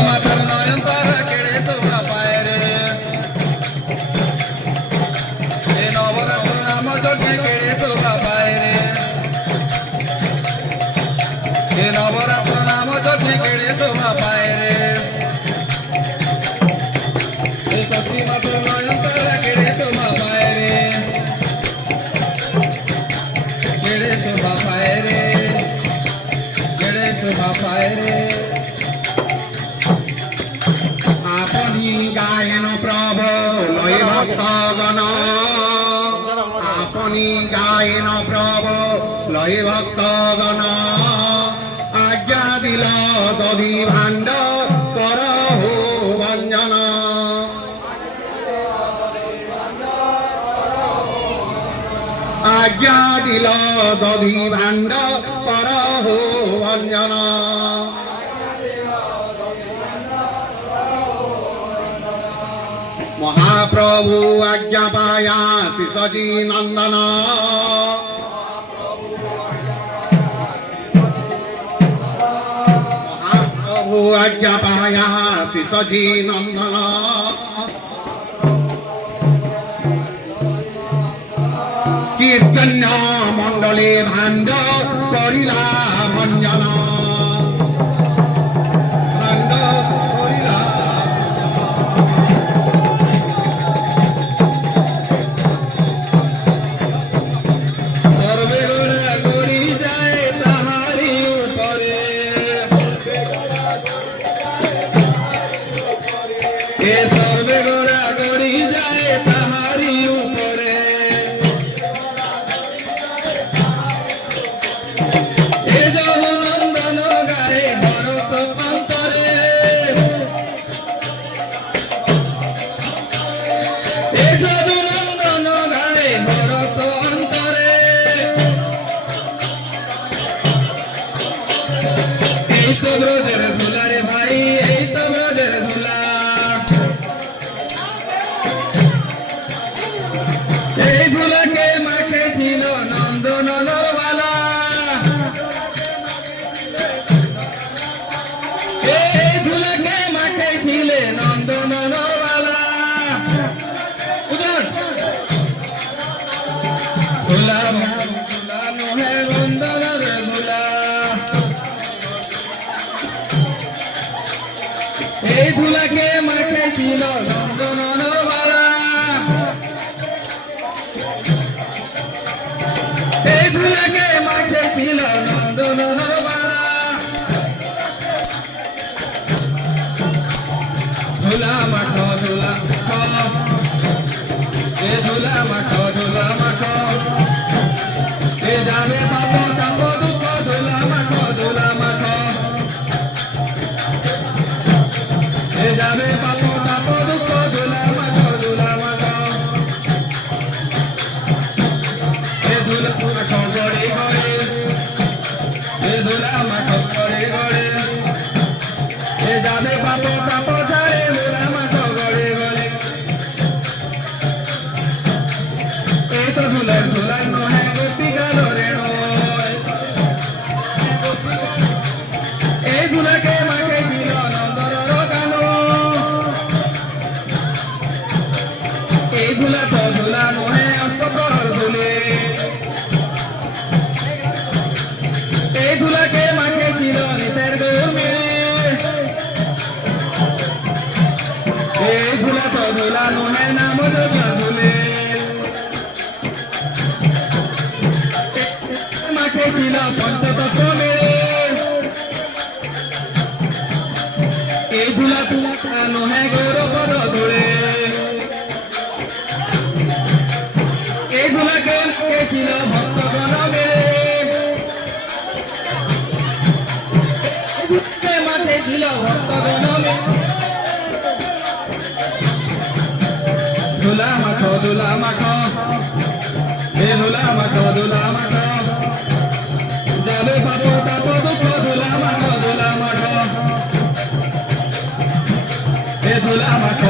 মাতার নয়ন তারা কেড়ে তোমরা পায় রে এ নবরাত্র নাম যজ্ঞে কেড়ে তোমরা পায় রে এ নবরাত্র নাম যজ্ঞে কেড়ে তোমরা পায় রে এ সতী মাতার নয়ন তারা কেড়ে তোমরা পায় রে কেড়ে তোমরা পায় রে কেড়ে তোমরা পায় রে আপনি গায়েন প্রভু লয় ভক্তগণ আপনি গায়েন প্রভু লয় ভক্তগণ আজ্ঞা দিল দধি ভাণ্ড করহু ভঞ্জন আজ্ঞা দিল দধি ভাণ্ড করহু ভঞ্জন মহাপ্রভু আজ্ঞা পায়া শিশজি নন্দন মহাপ্রভু আজ্ঞা পায়া শিশজি নন্দন কীর্তন্য মণ্ডলে ভাণ্ড করিলা ভঞ্জন ভাণ্ড করিলা এই ধুলাকে মাঠে ছিল নন্দনবালা এই ধুলাকে মাঠে ছিল নন্দনবালা ধুলা মাঠ ধুলা এ ধুলা মাঠ ধুলা মাঠ এ যাবে পাপ তাপ দুঃখ ধুলা মাঠ ধুলা মাঠ যাবে পাপ তাপ দুঃখ ধুলা মাঠ ধুলা মাঠ এ ধুলা মাঠ গড়ে গড়ে এ ধুলা মাঠ গড়ে গড়ে এ যাবে পাপ তাপ ঝাড়ে ধুলা মাঠ গড়ে গড়ে এই তো ধুলার ধুলার নহে গোপী গেল রেণ এই ধুলাকে মাঠে ছিল নন্দর গান এই ধুলা তো ধুলা নহে অস্তর ধুলে এই ধুলাকে মাঠে ছিল নিতের গৌমে এই ধুলা তো ধুলা নহে নাম ধুলে মাঠে ছিল পঞ্চতত্ত্ব এই ধুলা তুলা নহে গৌরপদ ধুলে এই ধুলাকে ছিল ভক্তগণ মাঠে ছিল ভক্তগণ ধুলা মাঠ ধুলা মাঠ এ ধুলা মাঠ ধুলা মাঠ যাবে পাপ তাপ দুঃখ ধুলা মাঠ এ ধুলা মাঠ